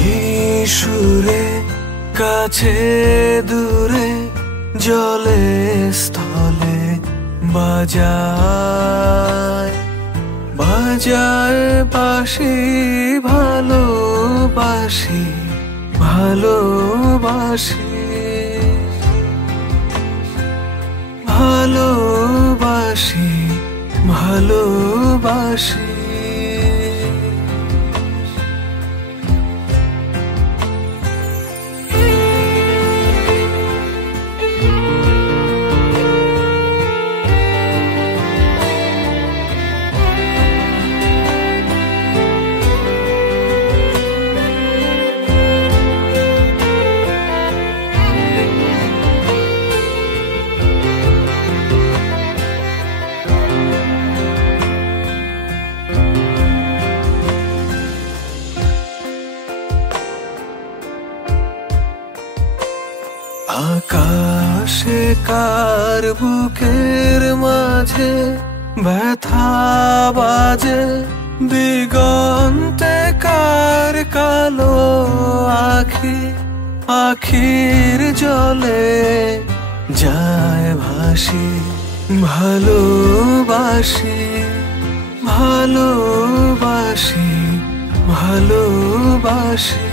এই সুরে কাছে দূরে জলে স্থলে বাজায় বাজায় বাঁশি ভালোবাসি ভালোবাসি ভালোবাসি ভালোবাসি আকাশে কার বুকের মাঝে ব্যথা বাজে দিগন্তে কার কালো আখি আখির জলে যায় ভাসি ভালোবাসি ভালোবাসি ভালোবাসি